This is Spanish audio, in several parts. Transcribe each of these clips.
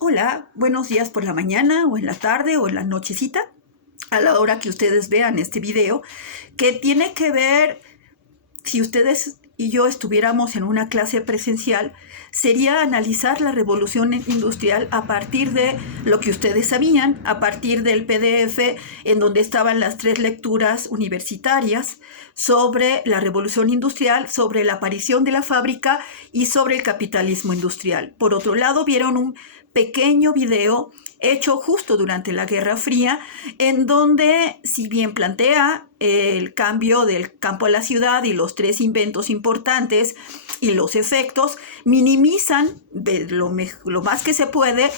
Hola, buenos días por la mañana o en la tarde o en la nochecita, a la hora que ustedes vean este video, que tiene que ver, si ustedes y yo estuviéramos en una clase presencial, sería analizar la revolución industrial a partir de lo que ustedes sabían, a partir del PDF en donde estaban las 3 lecturas universitarias sobre la revolución industrial, sobre la aparición de la fábrica y sobre el capitalismo industrial. Por otro lado, vieron un pequeño video hecho justo durante la Guerra Fría, en donde, si bien plantea el cambio del campo a la ciudad y los 3 inventos importantes y los efectos, minimizan lo más que se puede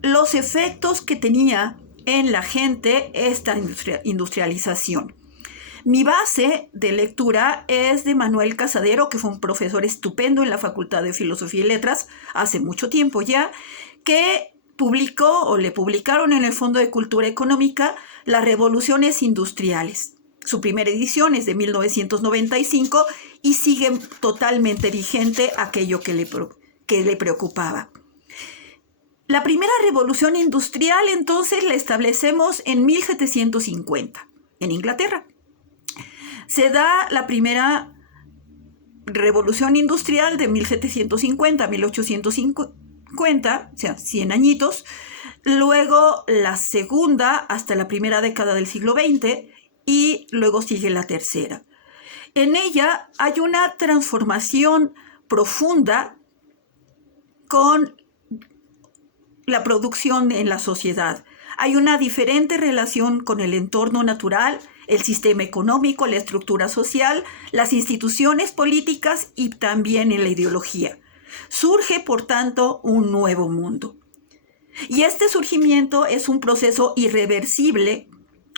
los efectos que tenía en la gente esta industrialización. Mi base de lectura es de Manuel Casadero, que fue un profesor estupendo en la Facultad de Filosofía y Letras hace mucho tiempo ya, que publicó o le publicaron en el Fondo de Cultura Económica Las Revoluciones Industriales. Su primera edición es de 1995 y sigue totalmente vigente aquello que le preocupaba. La primera revolución industrial entonces la establecemos en 1750 en Inglaterra. Se da la primera revolución industrial de 1750 a 1850, o sea, 100 añitos. Luego la segunda hasta la primera década del siglo XX y luego sigue la tercera. En ella hay una transformación profunda con la producción en la sociedad. Hay una diferente relación con el entorno natural, el sistema económico, la estructura social, las instituciones políticas y también en la ideología. Surge, por tanto, un nuevo mundo. Y este surgimiento es un proceso irreversible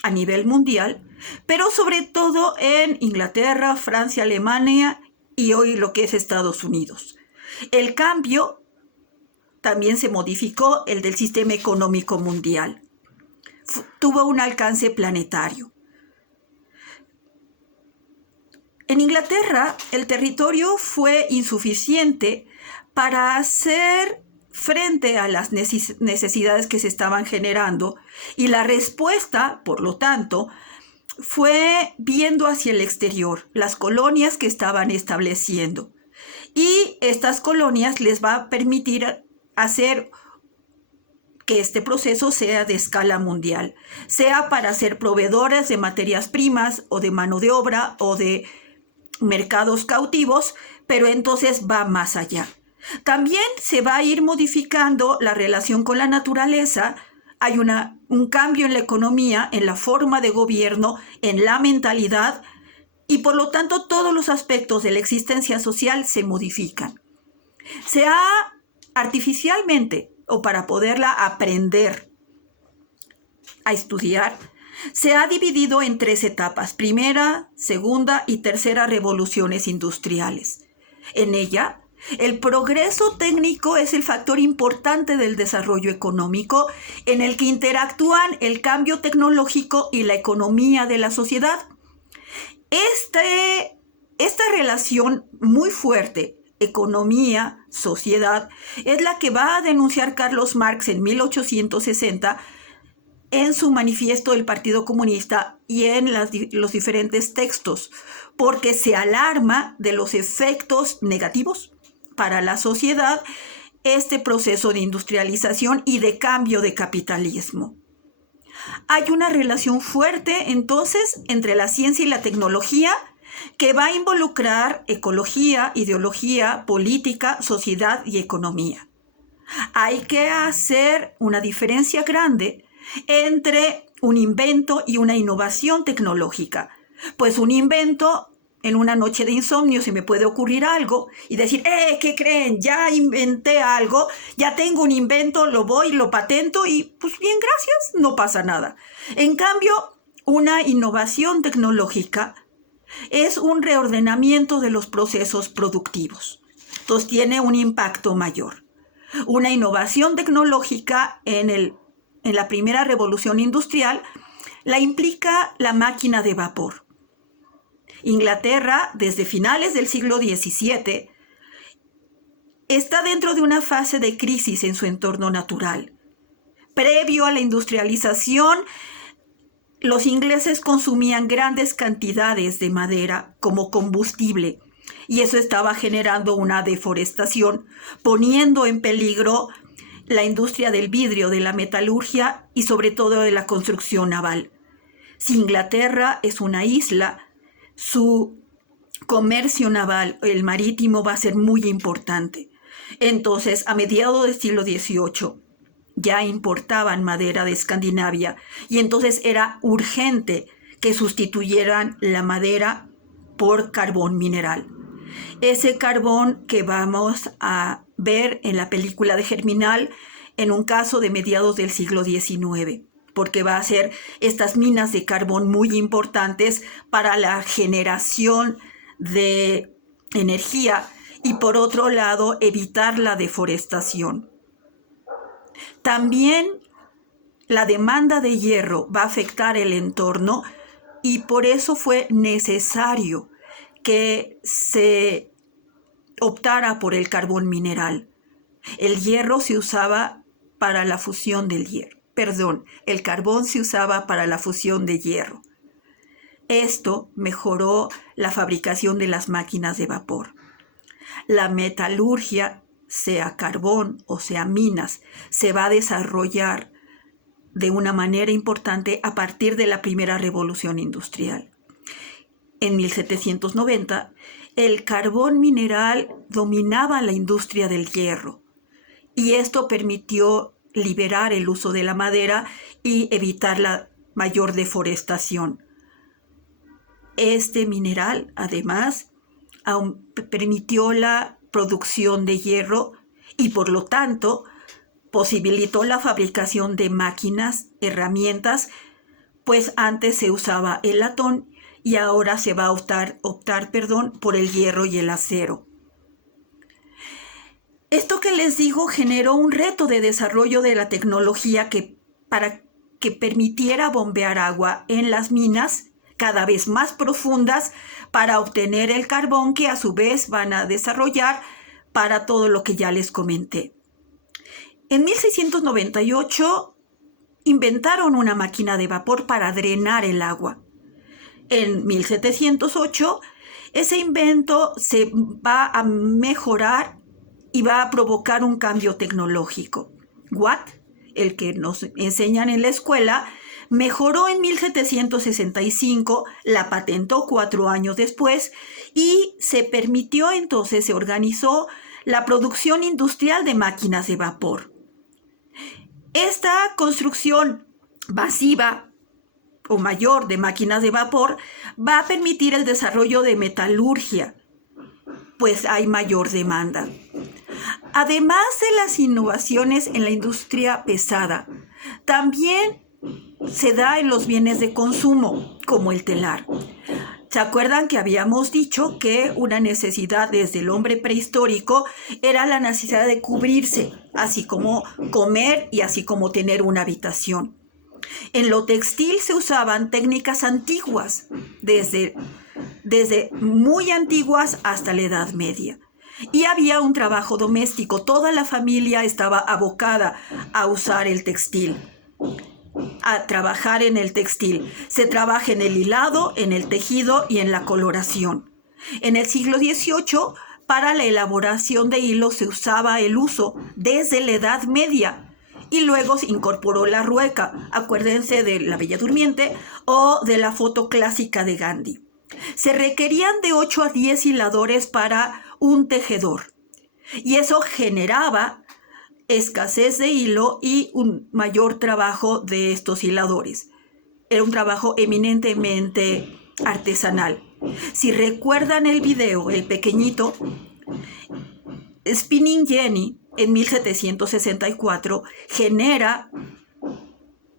a nivel mundial, pero sobre todo en Inglaterra, Francia, Alemania y hoy lo que es Estados Unidos. El cambio también se modificó, el del sistema económico mundial. Tuvo un alcance planetario. En Inglaterra, el territorio fue insuficiente para hacer frente a las necesidades que se estaban generando y la respuesta, por lo tanto, fue viendo hacia el exterior, las colonias que estaban estableciendo. Y estas colonias les va a permitir hacer que este proceso sea de escala mundial, sea para ser proveedoras de materias primas o de mano de obra o de mercados cautivos, pero entonces va más allá. También se va a ir modificando la relación con la naturaleza. Hay un cambio en la economía, en la forma de gobierno, en la mentalidad, y por lo tanto todos los aspectos de la existencia social se modifican. Se ha artificialmente, o para poderla aprender a estudiar, se ha dividido en 3 etapas: primera, segunda y tercera revoluciones industriales. En ella, el progreso técnico es el factor importante del desarrollo económico, en el que interactúan el cambio tecnológico y la economía de la sociedad. Esta relación muy fuerte, economía, sociedad, es la que va a denunciar Carlos Marx en 1860 en su manifiesto del Partido Comunista y en los diferentes textos, porque se alarma de los efectos negativos para la sociedad este proceso de industrialización y de cambio de capitalismo. Hay una relación fuerte entonces entre la ciencia y la tecnología que va a involucrar ecología, ideología, política, sociedad y economía. Hay que hacer una diferencia grande entre un invento y una innovación tecnológica. Pues un invento, en una noche de insomnio se me puede ocurrir algo y decir, ¿qué creen? Ya inventé algo, ya tengo un invento, lo patento y pues bien, gracias, no pasa nada. En cambio, una innovación tecnológica es un reordenamiento de los procesos productivos. Entonces tiene un impacto mayor. Una innovación tecnológica en la primera revolución industrial la implica la máquina de vapor. Inglaterra, desde finales del siglo XVII, está dentro de una fase de crisis en su entorno natural. Previo a la industrialización, los ingleses consumían grandes cantidades de madera como combustible y eso estaba generando una deforestación, poniendo en peligro la industria del vidrio, de la metalurgia y sobre todo de la construcción naval. Si Inglaterra es una isla, su comercio naval, el marítimo, va a ser muy importante. Entonces, a mediados del siglo XVIII, ya importaban madera de Escandinavia y entonces era urgente que sustituyeran la madera por carbón mineral. Ese carbón que vamos a ver en la película de Germinal en un caso de mediados del siglo XIX, porque va a ser estas minas de carbón muy importantes para la generación de energía y por otro lado evitar la deforestación. También la demanda de hierro va a afectar el entorno y por eso fue necesario que se optara por el carbón mineral. El hierro se usaba para la fusión del hierro. El carbón se usaba para la fusión de hierro. Esto mejoró la fabricación de las máquinas de vapor. La metalurgia, sea carbón o sea minas, se va a desarrollar de una manera importante a partir de la primera revolución industrial. En 1790, el carbón mineral dominaba la industria del hierro y esto permitió liberar el uso de la madera y evitar la mayor deforestación. Este mineral, además, permitió la producción de hierro y, por lo tanto, posibilitó la fabricación de máquinas, herramientas, pues antes se usaba el latón y ahora se va a optar por el hierro y el acero. Esto que les digo generó un reto de desarrollo de la tecnología para que permitiera bombear agua en las minas cada vez más profundas para obtener el carbón que a su vez van a desarrollar para todo lo que ya les comenté. En 1698 inventaron una máquina de vapor para drenar el agua. En 1708 ese invento se va a mejorar y va a provocar un cambio tecnológico. Watt, el que nos enseñan en la escuela, mejoró en 1765, la patentó 4 años después y se organizó la producción industrial de máquinas de vapor. Esta construcción masiva o mayor de máquinas de vapor va a permitir el desarrollo de metalurgia, pues hay mayor demanda. Además de las innovaciones en la industria pesada, también se da en los bienes de consumo, como el telar. ¿Se acuerdan que habíamos dicho que una necesidad desde el hombre prehistórico era la necesidad de cubrirse, así como comer y así como tener una habitación? En lo textil se usaban técnicas antiguas, desde muy antiguas hasta la Edad Media. Y había un trabajo doméstico, toda la familia estaba abocada a usar el textil, a trabajar en el textil. Se trabaja en el hilado, en el tejido y en la coloración. En el siglo XVIII, para la elaboración de hilo se usaba el uso desde la Edad Media y luego se incorporó la rueca. Acuérdense de La Bella Durmiente o de la foto clásica de Gandhi. Se requerían de 8 a 10 hiladores para un tejedor y eso generaba escasez de hilo y un mayor trabajo de estos hiladores. Era un trabajo eminentemente artesanal. Si recuerdan el video, el pequeñito, Spinning Jenny en 1764 genera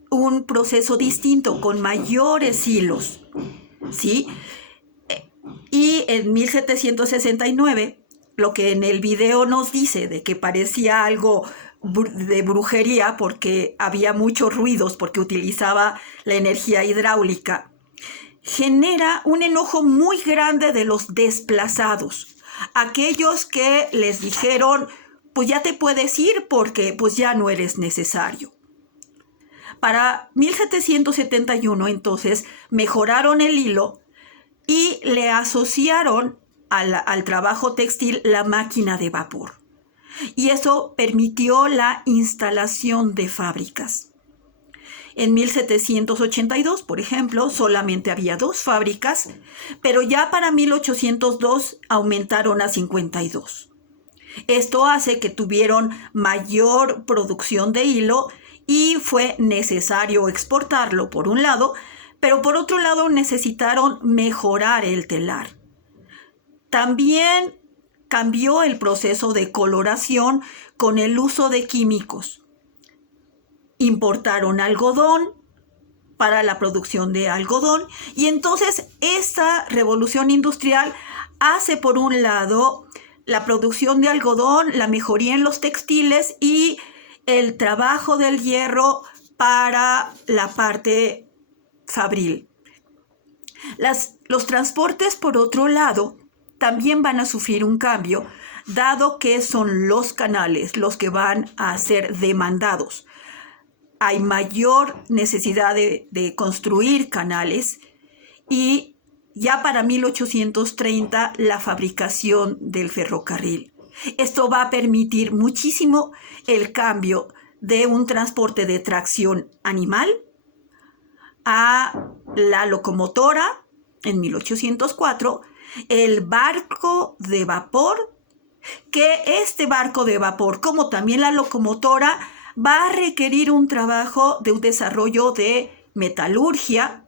un proceso distinto con mayores hilos, ¿sí? Y en 1769, lo que en el video nos dice de que parecía algo de brujería porque había muchos ruidos, porque utilizaba la energía hidráulica, genera un enojo muy grande de los desplazados, aquellos que les dijeron pues ya te puedes ir porque pues ya no eres necesario. Para 1771, entonces, mejoraron el hilo y le asociaron al trabajo textil la máquina de vapor. Y eso permitió la instalación de fábricas. En 1782, por ejemplo, solamente había 2 fábricas, pero ya para 1802 aumentaron a 52. Esto hace que tuvieron mayor producción de hilo y fue necesario exportarlo por un lado, pero por otro lado necesitaron mejorar el telar. También cambió el proceso de coloración con el uso de químicos. Importaron algodón para la producción de algodón y entonces esta revolución industrial hace por un lado la producción de algodón, la mejoría en los textiles y el trabajo del hierro para la parte fabril. Los transportes, por otro lado, también van a sufrir un cambio, dado que son los canales los que van a ser demandados. Hay mayor necesidad de construir canales y ya para 1830 la fabricación del ferrocarril. Esto va a permitir muchísimo el cambio de un transporte de tracción animal a la locomotora en 1804, el barco de vapor, que este barco de vapor, como también la locomotora, va a requerir un trabajo de un desarrollo de metalurgia,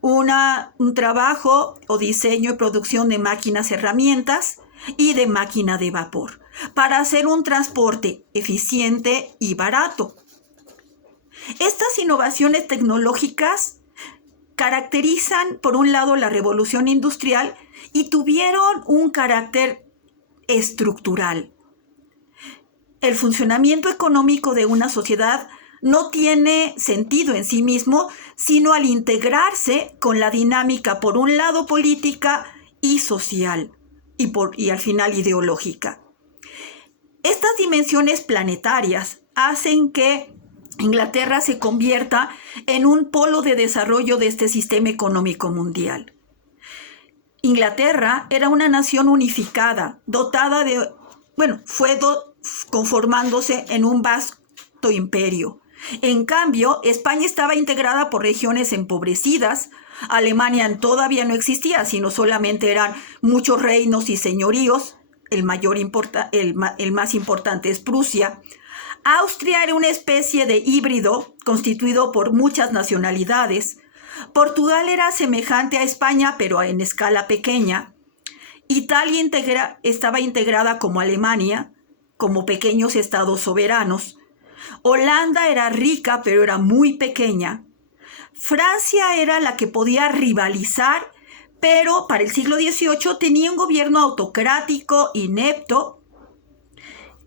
un trabajo o diseño y producción de máquinas, herramientas y de máquina de vapor para hacer un transporte eficiente y barato. Estas innovaciones tecnológicas caracterizan, por un lado, la revolución industrial y tuvieron un carácter estructural. El funcionamiento económico de una sociedad no tiene sentido en sí mismo, sino al integrarse con la dinámica, por un lado, política y social, y al final ideológica. Estas dimensiones planetarias hacen que Inglaterra se convierta en un polo de desarrollo de este sistema económico mundial. Inglaterra era una nación unificada, dotada de, fue conformándose en un vasto imperio. En cambio, España estaba integrada por regiones empobrecidas. Alemania todavía no existía, sino solamente eran muchos reinos y señoríos. El más importante es Prusia. Austria era una especie de híbrido constituido por muchas nacionalidades. Portugal era semejante a España, pero en escala pequeña. Italia estaba integrada como Alemania, como pequeños estados soberanos. Holanda era rica, pero era muy pequeña. Francia era la que podía rivalizar, pero para el siglo XVIII tenía un gobierno autocrático, inepto,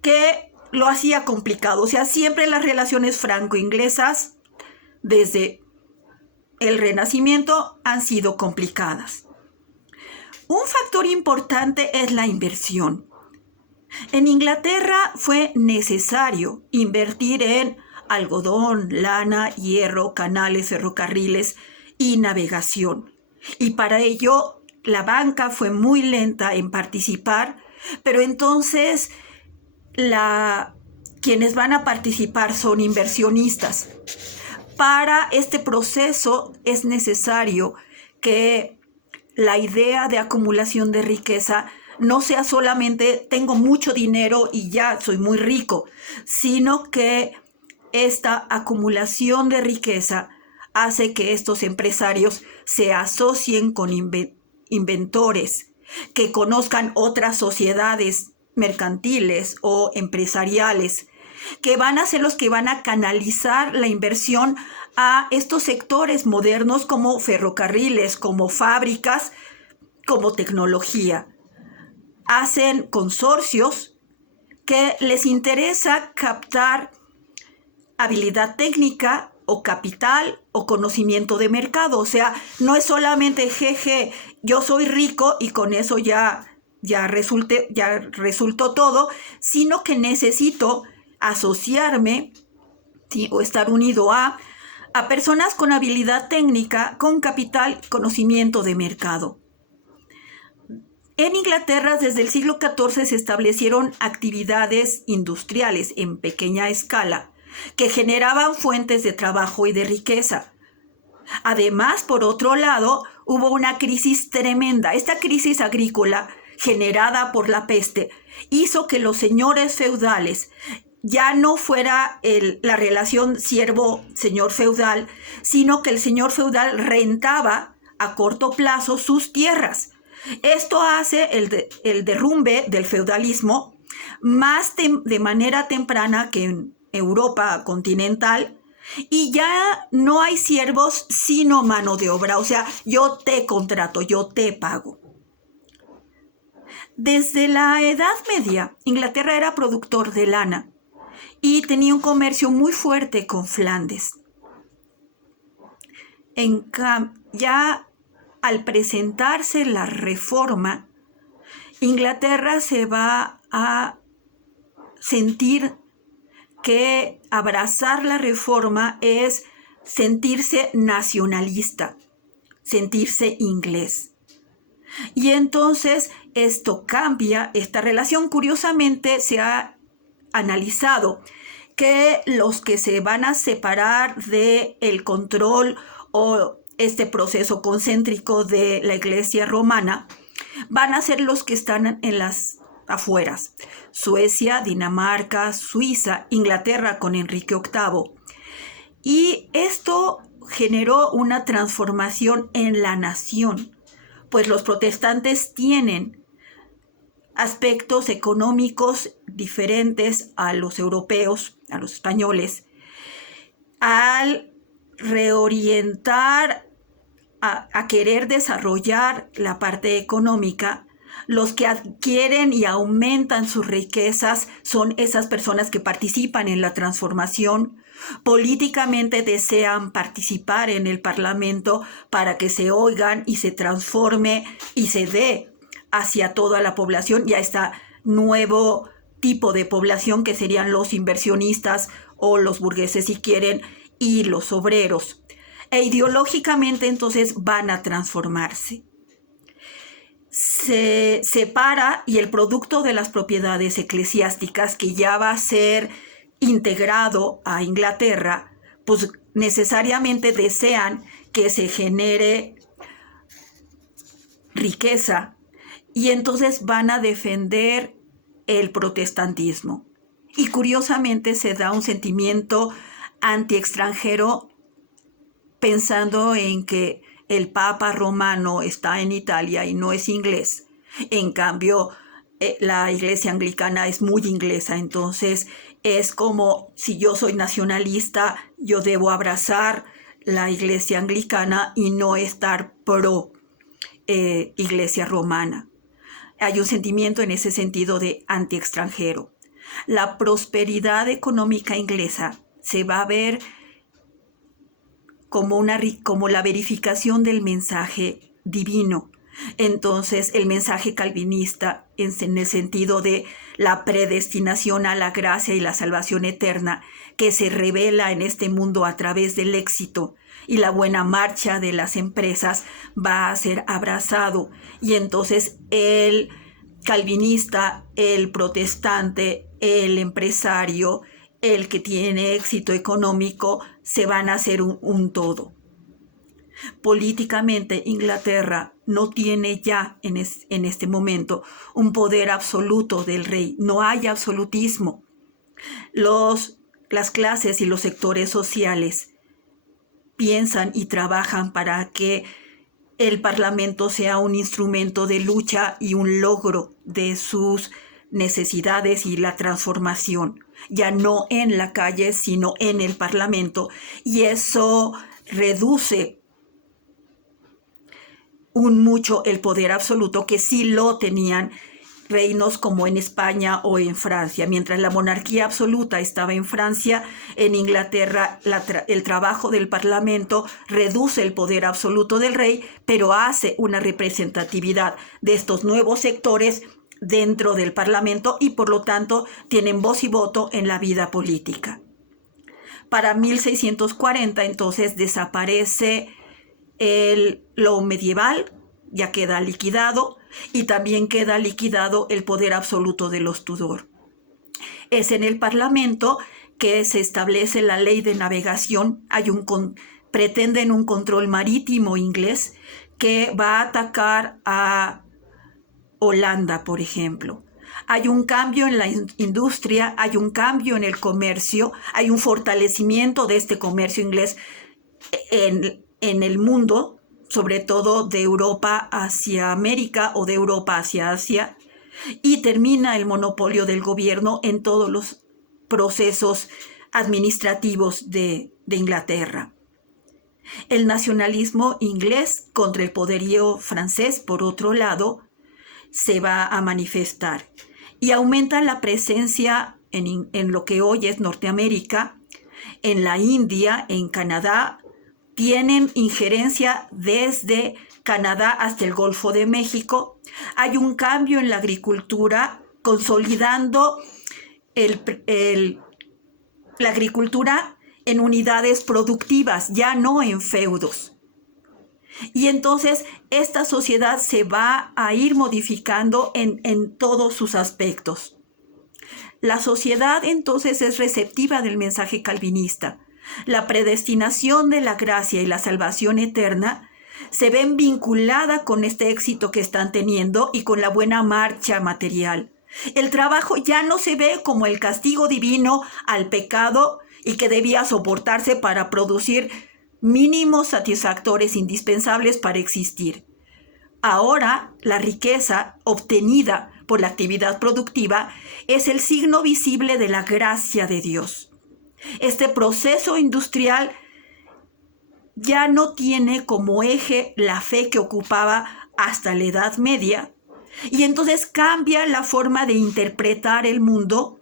que lo hacía complicado. O sea, siempre las relaciones franco-inglesas, desde el Renacimiento, han sido complicadas. Un factor importante es la inversión. En Inglaterra fue necesario invertir en algodón, lana, hierro, canales, ferrocarriles y navegación. Y para ello la banca fue muy lenta en participar, pero entonces quienes van a participar son inversionistas. Para este proceso es necesario que la idea de acumulación de riqueza no sea solamente tengo mucho dinero y ya soy muy rico, sino que esta acumulación de riqueza hace que estos empresarios se asocien con inventores, que conozcan otras sociedades mercantiles o empresariales, que van a ser los que van a canalizar la inversión a estos sectores modernos como ferrocarriles, como fábricas, como tecnología. Hacen consorcios que les interesa captar habilidad técnica o capital o conocimiento de mercado. O sea, no es solamente jeje, yo soy rico y con eso ya ya resultó todo, sino que necesito asociarme, ¿sí?, o estar unido a personas con habilidad técnica, con capital, conocimiento de mercado. En Inglaterra, desde el siglo XIV se establecieron actividades industriales en pequeña escala que generaban fuentes de trabajo y de riqueza. Además, por otro lado, hubo una crisis tremenda. Esta crisis agrícola generada por la peste hizo que los señores feudales ya no fuera la relación siervo-señor feudal, sino que el señor feudal rentaba a corto plazo sus tierras. Esto hace el derrumbe del feudalismo más de manera temprana que en Europa continental, y ya no hay siervos sino mano de obra, o sea, yo te contrato, yo te pago. Desde la Edad Media, Inglaterra era productor de lana y tenía un comercio muy fuerte con Flandes. Ya al presentarse la reforma, Inglaterra se va a sentir que abrazar la reforma es sentirse nacionalista, sentirse inglés. Y entonces esto cambia esta relación. Curiosamente se ha analizado que los que se van a separar del control o este proceso concéntrico de la Iglesia romana van a ser los que están en las afueras: Suecia, Dinamarca, Suiza, Inglaterra con Enrique VIII. Y esto generó una transformación en la nación, pues los protestantes tienen aspectos económicos diferentes a los europeos, a los españoles. Al reorientar a querer desarrollar la parte económica, los que adquieren y aumentan sus riquezas son esas personas que participan en la transformación. Políticamente desean participar en el Parlamento para que se oigan y se transforme y se dé hacia toda la población y a este nuevo tipo de población que serían los inversionistas o los burgueses, si quieren, y los obreros. E ideológicamente entonces van a transformarse. Se separa, y el producto de las propiedades eclesiásticas, que ya va a ser integrado a Inglaterra, pues necesariamente desean que se genere riqueza, y entonces van a defender el protestantismo. Y curiosamente se da un sentimiento anti-extranjero, pensando en que el Papa romano está en Italia y no es inglés. En cambio, la Iglesia anglicana es muy inglesa, entonces es como si yo soy nacionalista, yo debo abrazar la Iglesia anglicana y no estar pro Iglesia romana. Hay un sentimiento en ese sentido de anti-extranjero. La prosperidad económica inglesa se va a ver como la verificación del mensaje divino. Entonces, el mensaje calvinista, en el sentido de la predestinación a la gracia y la salvación eterna, que se revela en este mundo a través del éxito y la buena marcha de las empresas, va a ser abrazado. Y entonces el calvinista, el protestante, el empresario, el que tiene éxito económico, se van a hacer un todo. Políticamente, Inglaterra no tiene ya en este momento un poder absoluto del rey. No hay absolutismo. Las clases y los sectores sociales piensan y trabajan para que el Parlamento sea un instrumento de lucha y un logro de sus necesidades y la transformación, ya no en la calle, sino en el Parlamento, y eso reduce mucho el poder absoluto, que sí lo tenían reinos como en España o en Francia. Mientras la monarquía absoluta estaba en Francia, en Inglaterra el trabajo del Parlamento reduce el poder absoluto del rey, pero hace una representatividad de estos nuevos sectores dentro del Parlamento y por lo tanto tienen voz y voto en la vida política. Para 1640 entonces desaparece lo medieval, ya queda liquidado, y también queda liquidado el poder absoluto de los Tudor. Es en el Parlamento que se establece la ley de navegación. Pretenden un control marítimo inglés que va a atacar a Holanda, por ejemplo. Hay un cambio en la industria, hay un cambio en el comercio, hay un fortalecimiento de este comercio inglés en el mundo, sobre todo de Europa hacia América o de Europa hacia Asia, y termina el monopolio del gobierno en todos los procesos administrativos de Inglaterra. El nacionalismo inglés contra el poderío francés, por otro lado, se va a manifestar y aumenta la presencia en lo que hoy es Norteamérica, en la India, en Canadá. Tienen injerencia desde Canadá hasta el Golfo de México. Hay un cambio en la agricultura, consolidando la agricultura en unidades productivas, ya no en feudos. Y entonces esta sociedad se va a ir modificando en todos sus aspectos. La sociedad entonces es receptiva del mensaje calvinista. La predestinación de la gracia y la salvación eterna se ven vinculada con este éxito que están teniendo y con la buena marcha material. El trabajo ya no se ve como el castigo divino al pecado y que debía soportarse para producir mínimos satisfactores indispensables para existir. Ahora, la riqueza obtenida por la actividad productiva es el signo visible de la gracia de Dios. Este proceso industrial ya no tiene como eje la fe que ocupaba hasta la Edad Media, y entonces cambia la forma de interpretar el mundo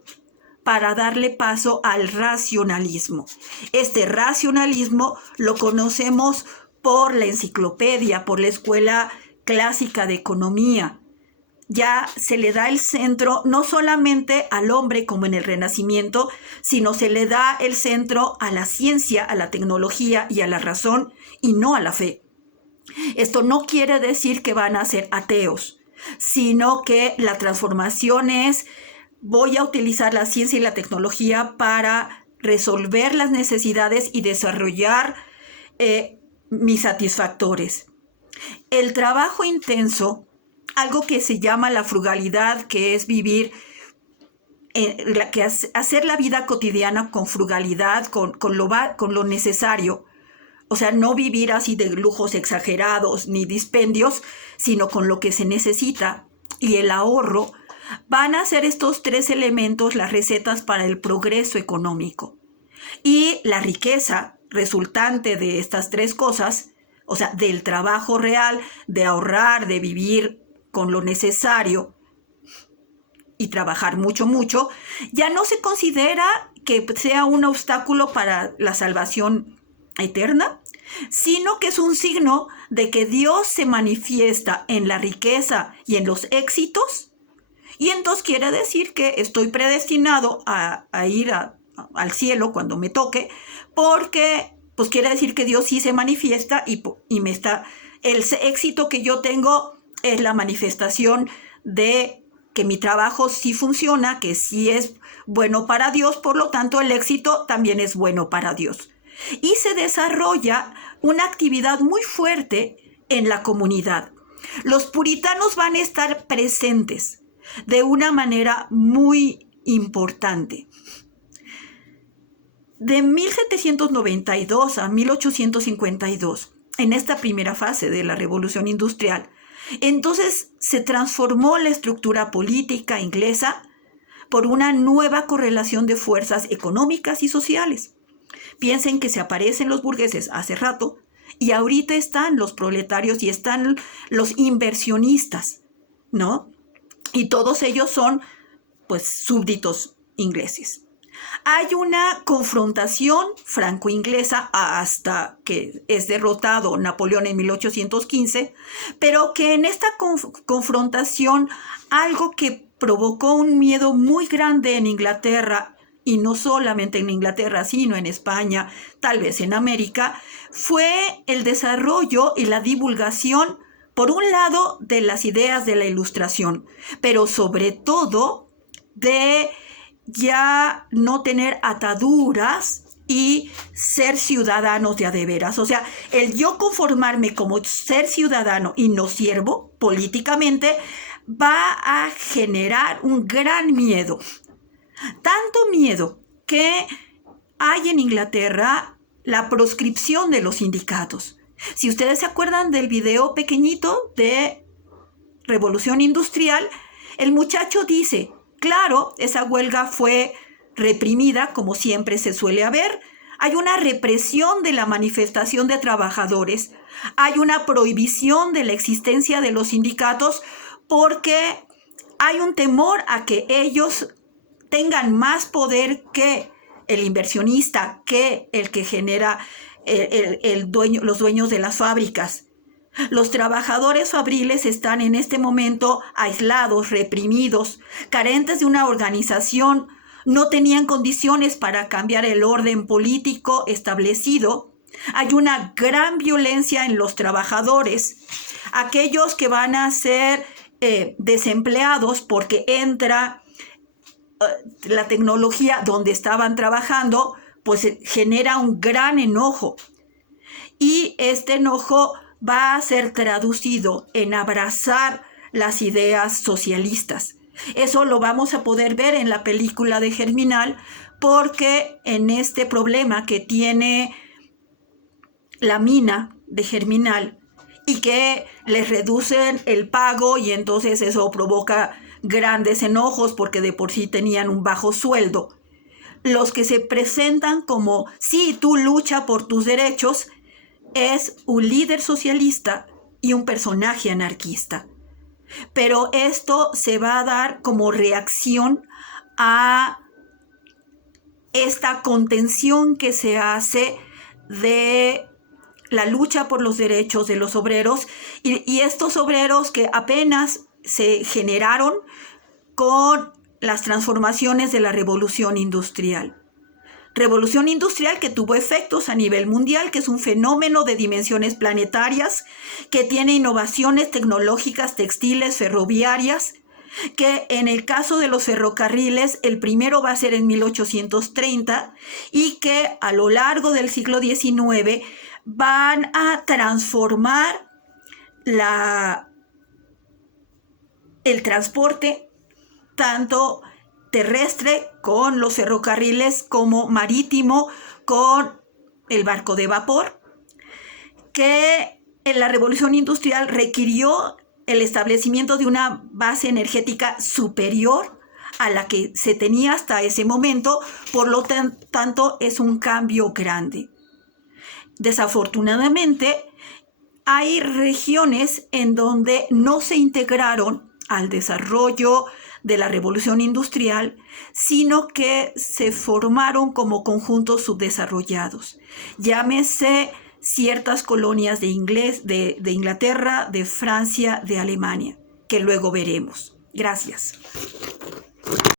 para darle paso al racionalismo. Este racionalismo lo conocemos por la enciclopedia, por la Escuela Clásica de Economía. Ya se le da el centro no solamente al hombre como en el Renacimiento, sino se le da el centro a la ciencia, a la tecnología y a la razón, y no a la fe. Esto no quiere decir que van a ser ateos, sino que la transformación es: voy a utilizar la ciencia y la tecnología para resolver las necesidades y desarrollar mis satisfactores. El trabajo intenso, algo que se llama la frugalidad, que es vivir, hacer la vida cotidiana con frugalidad, con lo necesario. O sea, no vivir así de lujos exagerados ni dispendios, sino con lo que se necesita. Y el ahorro van a ser estos tres elementos las recetas para el progreso económico. Y la riqueza resultante de estas tres cosas, o sea, del trabajo real, de ahorrar, de vivir con lo necesario y trabajar mucho, mucho, ya no se considera que sea un obstáculo para la salvación eterna, sino que es un signo de que Dios se manifiesta en la riqueza y en los éxitos, y entonces quiere decir que estoy predestinado a ir al cielo cuando me toque, porque pues quiere decir que Dios sí se manifiesta y el éxito que yo tengo es la manifestación de que mi trabajo sí funciona, que sí es bueno para Dios, por lo tanto el éxito también es bueno para Dios. Y se desarrolla una actividad muy fuerte en la comunidad. Los puritanos van a estar presentes de una manera muy importante. De 1792 a 1852, en esta primera fase de la Revolución Industrial, entonces se transformó la estructura política inglesa por una nueva correlación de fuerzas económicas y sociales. Piensen que se aparecen los burgueses hace rato y ahorita están los proletarios y están los inversionistas, ¿no? Y todos ellos son, pues, súbditos ingleses. Hay una confrontación franco-inglesa hasta que es derrotado Napoleón en 1815, pero que en esta confrontación algo que provocó un miedo muy grande en Inglaterra, y no solamente en Inglaterra, sino en España, tal vez en América, fue el desarrollo y la divulgación, por un lado, de las ideas de la Ilustración, pero sobre todo de ya no tener ataduras y ser ciudadanos de a de veras. O sea, el yo conformarme como ser ciudadano y no siervo políticamente va a generar un gran miedo. Tanto miedo que hay en Inglaterra la proscripción de los sindicatos. Si ustedes se acuerdan del video pequeñito de Revolución Industrial, el muchacho dice: claro, esa huelga fue reprimida, como siempre se suele haber. Hay una represión de la manifestación de trabajadores. Hay una prohibición de la existencia de los sindicatos porque hay un temor a que ellos tengan más poder que el inversionista, que el que genera los dueños de las fábricas. Los trabajadores fabriles están en este momento aislados, reprimidos, carentes de una organización, no tenían condiciones para cambiar el orden político establecido. Hay una gran violencia en los trabajadores, aquellos que van a ser desempleados porque entra la tecnología donde estaban trabajando, pues genera un gran enojo. Y este enojo va a ser traducido en abrazar las ideas socialistas. Eso lo vamos a poder ver en la película de Germinal, porque en este problema que tiene la mina de Germinal y que les reducen el pago, y entonces eso provoca grandes enojos porque de por sí tenían un bajo sueldo. Los que se presentan como, sí, tú lucha por tus derechos, es un líder socialista y un personaje anarquista. Pero esto se va a dar como reacción a esta contención que se hace de la lucha por los derechos de los obreros, y estos obreros que apenas se generaron con las transformaciones de la revolución industrial. Revolución industrial que tuvo efectos a nivel mundial, que es un fenómeno de dimensiones planetarias, que tiene innovaciones tecnológicas, textiles, ferroviarias, que en el caso de los ferrocarriles, el primero va a ser en 1830, y que a lo largo del siglo XIX van a transformar el transporte, tanto terrestre con los ferrocarriles como marítimo con el barco de vapor, que en la revolución industrial requirió el establecimiento de una base energética superior a la que se tenía hasta ese momento. Por lo tanto, es un cambio grande. Desafortunadamente, hay regiones en donde no se integraron al desarrollo de la revolución industrial, sino que se formaron como conjuntos subdesarrollados. Llámese ciertas colonias de Inglaterra, de Francia, de Alemania, que luego veremos. Gracias.